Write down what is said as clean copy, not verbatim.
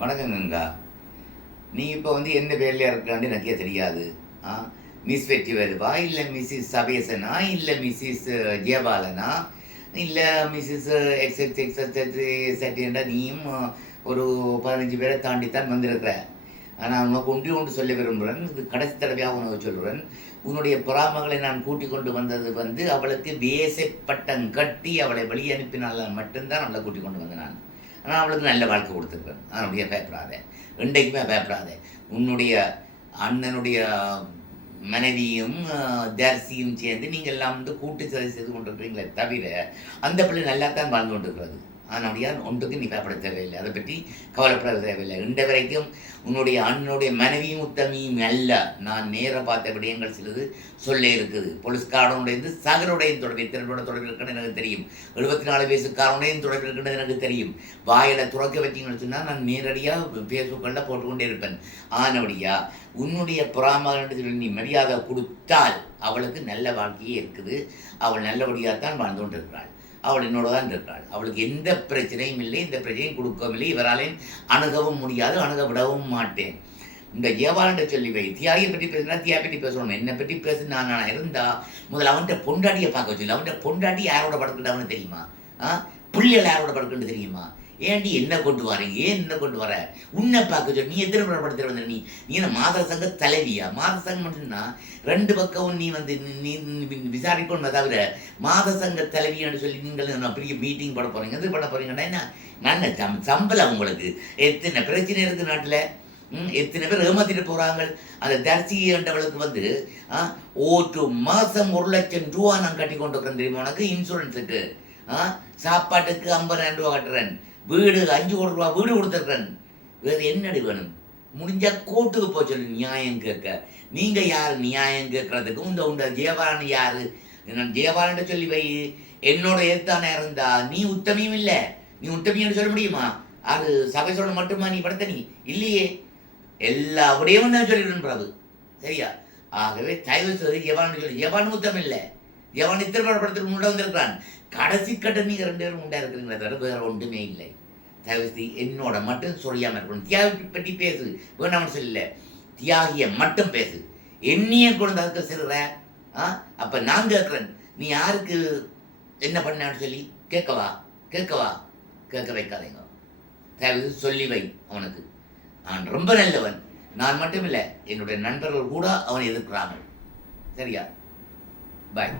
வணக்கங்கங்கா. நீ இப்போ வந்து எந்த பேர்லையா இருக்கான்னு எனக்கே தெரியாது. ஆ மிஸ் வெற்றிவேலுவா, இல்லை மிஸ்ஸஸ் சபேசனா, இல்லை மிஸ்ஸஸ் ஜெயபாலனா, இல்லை மிஸ்ஸஸ் எக்ஸெட் எக்ஸெட் எக்ஸெட்ன்றா நீயும் ஒரு 15 பேரை தாண்டித்தான் வந்திருக்கிற. ஆனால் உனக்கு ஒன்று சொல்ல விரும்புகிறேன். இது கடைசி தடவையாக உனக்கு சொல்கிறேன். உன்னுடைய பொறாமகளை நான் கூட்டிக் கொண்டு வந்தது வந்து அவளுக்கு வேசை பட்டம் கட்டி அவளை வெளியே அனுப்பினால் மட்டும்தான் அவளை கூட்டிக் கொண்டு வந்தேன் நான். ஆனால் அவளுக்கு நல்ல வாழ்க்கை கொடுத்துருக்குறேன். அதனுடைய பயப்படாத, இன்றைக்குமே பயப்படாத. உன்னுடைய அண்ணனுடைய மனைவியும் தரிசியும் சேர்ந்து நீங்கள் எல்லாம் வந்து கூட்டு சதி செய்து கொண்டிருக்கிறீங்களே தவிர அந்த பிள்ளை நல்லா தான் வாழ்ந்து கொண்டிருக்கிறது. அதனுடைய ஒன்றுக்கு நீ பயப்பட தேவையில்லை, அதை பற்றி கவலைப்பட தேவையில்லை. இன்ற வரைக்கும் உன்னுடைய அண்ணனுடைய மனைவியும் உத்தமியும் அல்ல. நான் நேராக பார்த்த விடயங்கள் சிலது சொல்ல இருக்குது. போலீஸ்காரனுடைய சகருடைய தொடர்பு, இத்தனோட தொடர்பு இருக்குன்னு எனக்கு தெரியும். 74 வயசுக்காரனுடையும் தொடர்பு இருக்குன்னு எனக்கு தெரியும். வாயில் துறக்க வச்சிங்கன்னு சொன்னால் நான் நேரடியாக ஃபேஸ்புக்கில் போட்டுக்கொண்டே இருப்பேன். ஆனபடியா உன்னுடைய பொறாமன்னு சொல்லி நீ மரியாதை கொடுத்தால் அவளுக்கு நல்ல வாழ்க்கையே இருக்குது. அவள் நல்லபடியாக தான் வாழ்ந்து கொண்டு இருக்கிறாள். அவள் என்னோட தான் இருக்கிறாள். அவளுக்கு எந்த பிரச்சனையும் இல்லை, இந்த பிரச்சனையும் கொடுக்கவில்லை. இவராலையும் அணுகவும் முடியாது, அணுக விடவும் மாட்டேன். இந்த ஏவாளண்ட சொல்லி வை. தியாகியை பற்றி பேசுனா தியா பற்றி பேசணும். என்னை பற்றி பேச நான் இருந்தா முதல்ல அவன்கிட்ட பொண்டாட்டியை பார்க்க சொல்லி. அவன்கிட்ட பொண்டாட்டி யாரோட படுக்கிட்டு அவனு தெரியுமா? பிள்ளைகள் யாரோட படுக்குன்னு தெரியுமா? ஏன்டி என்ன கொண்டு வரீங்க? ஏன் என்ன கொண்டு வர? உன்னை பார்க்க சொல்லி. நீ எத்தனை முறை படுத்துட்டு வந்த? நீ என்ன மாத சங்க தலைவியா? மாத சங்கம் மட்டும்னா 2 பக்கம் நீ வந்து நீ விசாரிக்கணும். தவிர மாத சங்க தலைவியான்னு சொல்லி நீங்கள் பெரிய மீட்டிங் பண்ண போகிறீங்க, இது பண்ண போகிறீங்கன்னா என்ன நான் சம்பளம் உங்களுக்கு? எத்தனை பிரச்சனை இருக்குது நாட்டில். எத்தனை பேர் ஏமாத்திட்டு போகிறாங்க. அந்த தரிசின்றவளுக்கு வந்து ஒரு மாதம் 1 லட்சம் ரூபா நான் கட்டி கொண்டு இருக்கிறேன் தெரியுமா உனக்கு? இன்சூரன்ஸுக்கு, சாப்பாட்டுக்கு 50,000 ரூபா கட்டுறேன், வீடு 5 கோடி ரூபா வீடு கொடுத்துருக்குறேன். வேறு என்னடி வேணும்? முடிஞ்சால் கோர்ட்டுக்கு போக சொல்லு நியாயம் கேட்க. நீங்கள் யார் நியாயம் கேட்கறதுக்கும்? இந்த ஜெயபாலன் யார்? நான் ஜெயபாலன் சொல்லி வை. என்னோட ஏத்தானே இருந்தா நீ உத்தமியும் இல்லை. நீ உத்தமின்னு சொல்ல முடியுமா? அது சபை சொல்ல மட்டுமா நீ படுத்த? நீ இல்லையே, எல்லா விடையும் தான் சொல்லிடுறேன் பிரபு. சரியா? ஆகவே தயவு செய்து ஜெயபாலன் சொல்லி. ஜெயபாலன் உத்தம் இல்லை. ஜெயபாலன் இத்திரப்படத்துக்கு முன்னே வந்திருக்கிறான். கடைசி கட்ட நீங்கள் 2 பேரும் உண்டா இருக்கிறீங்களே தவிர வேறு ஒன்றுமே இல்லை. தயவுசெய்து என்னோட மட்டும் சொல்லாமல் இருக்கணும். தியாகி பற்றி பேசு, வேணாம்னு சொல்லல. தியாகியை மட்டும் பேசு. என்னையே கொண்டு அதுக்கு சிறுற. அப்போ நான் கேட்குறேன், நீ யாருக்கு என்ன பண்ணான்னு சொல்லி கேட்கவா? கேட்க வைக்காதீங்க. தயவு சொல்லி வை அவனுக்கு. நான் ரொம்ப நல்லவன். நான் மட்டும் இல்லை, என்னுடைய நண்பர்கள் கூட அவனை எதிர்க்கிறாங்க. சரியா? பாய்.